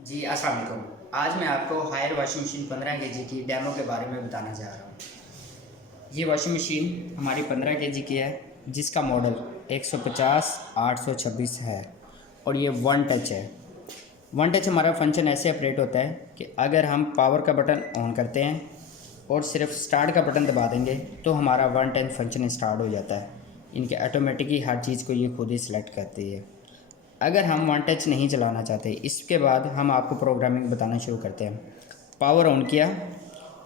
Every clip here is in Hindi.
जी अस्सलाम वालेकुम। आज मैं आपको हायर वॉशिंग मशीन 15 केजी की डेमो के बारे में बताना चाह रहा हूँ। ये वॉशिंग मशीन हमारी 15 केजी की है, जिसका मॉडल 150 826 है और ये वन टच है। वन टच हमारा फंक्शन ऐसे ऑपरेट होता है कि अगर हम पावर का बटन ऑन करते हैं और सिर्फ स्टार्ट का बटन दबा देंगे तो हमारा वन टच फंक्शन स्टार्ट हो जाता है। इनके ऑटोमेटिकली हर चीज़ को ये खुद ही सिलेक्ट करती है। अगर हम वन टच नहीं चलाना चाहते, इसके बाद हम आपको प्रोग्रामिंग बताना शुरू करते हैं। पावर ऑन किया,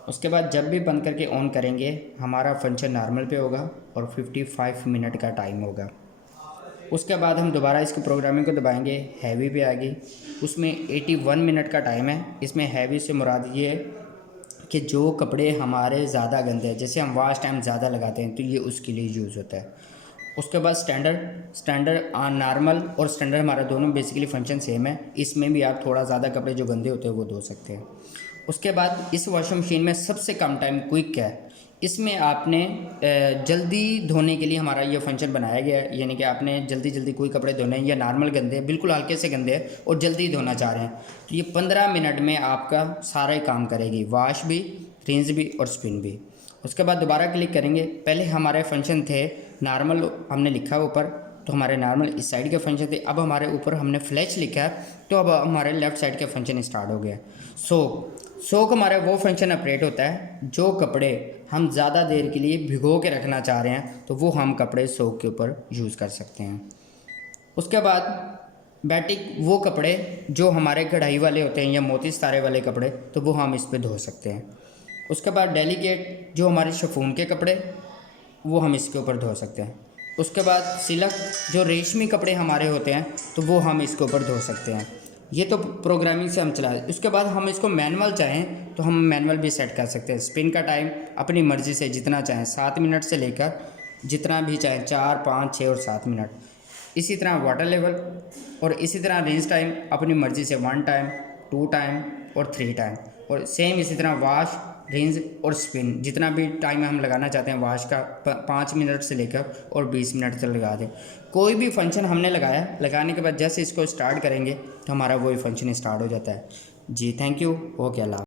उसके बाद जब भी बंद करके ऑन करेंगे हमारा फंक्शन नॉर्मल पे होगा और 55 मिनट का टाइम होगा। उसके बाद हम दोबारा इसकी प्रोग्रामिंग को दबाएंगे, हैवी पे आ गई, उसमें 81 मिनट का टाइम है। इसमें हैवी से मुराद ये है कि जो कपड़े हमारे ज़्यादा गंदे हैं, जैसे हम वॉश टाइम ज़्यादा लगाते हैं तो ये उसके लिए यूज़ होता है। उसके बाद स्टैंडर्ड नॉर्मल और स्टैंडर्ड हमारा दोनों बेसिकली फंक्शन सेम है। इसमें भी आप थोड़ा ज़्यादा कपड़े जो गंदे होते हैं वो धो सकते हैं। उसके बाद इस वॉशिंग मशीन में सबसे कम टाइम क्विक है। इसमें आपने जल्दी धोने के लिए हमारा ये फंक्शन बनाया गया है, यानी कि आपने जल्दी जल्दी कोई कपड़े धोने हैं या नॉर्मल गंदे हैं, बिल्कुल हल्के से गंदे हैं और जल्दी धोना चाह रहे हैं तो ये 15 मिनट में आपका सारा ही काम करेगी, वॉश भी, रिंस भी और स्पिन भी। उसके बाद दोबारा क्लिक करेंगे। पहले हमारे फंक्शन थे नॉर्मल, हमने लिखा ऊपर तो हमारे नॉर्मल इस साइड के फंक्शन थे। अब हमारे ऊपर हमने फ्लैश लिखा है तो अब हमारे लेफ़्ट साइड के फंक्शन स्टार्ट हो गया। सोक हमारा वो फंक्शन ऑपरेट होता है जो कपड़े हम ज़्यादा देर के लिए भिगो के रखना चाह रहे हैं तो वो हम कपड़े सोक के ऊपर यूज़ कर सकते हैं। उसके बाद बैटिक वो कपड़े जो हमारे कढ़ाई वाले होते हैं या मोती सितारे वाले कपड़े तो वो हम इस पर धो सकते हैं। उसके बाद डेलीकेट जो हमारे शिफॉन के कपड़े वो हम इसके ऊपर धो सकते हैं। उसके बाद सिल्क जो रेशमी कपड़े हमारे होते हैं तो वो हम इसके ऊपर धो सकते हैं। ये तो प्रोग्रामिंग से हम चला। उसके बाद हम इसको मैनुअल चाहें तो हम मैनुअल भी सेट कर सकते हैं। स्पिन का टाइम अपनी मर्ज़ी से जितना चाहें, 7 मिनट से लेकर जितना भी चाहें, 4 5 6 और 7 मिनट। इसी तरह वाटर लेवल और इसी तरह रेंज टाइम अपनी मर्ज़ी से 1 टाइम, 2 टाइम और 3 टाइम। और सेम इसी तरह वॉश, रिंस और स्पिन जितना भी टाइम हम लगाना चाहते हैं वॉश का 5 मिनट से लेकर और 20 मिनट तक लगा दें। कोई भी फंक्शन हमने लगाने के बाद जैसे इसको स्टार्ट करेंगे तो हमारा वही फंक्शन स्टार्ट हो जाता है। जी थैंक यू। Okay Allah.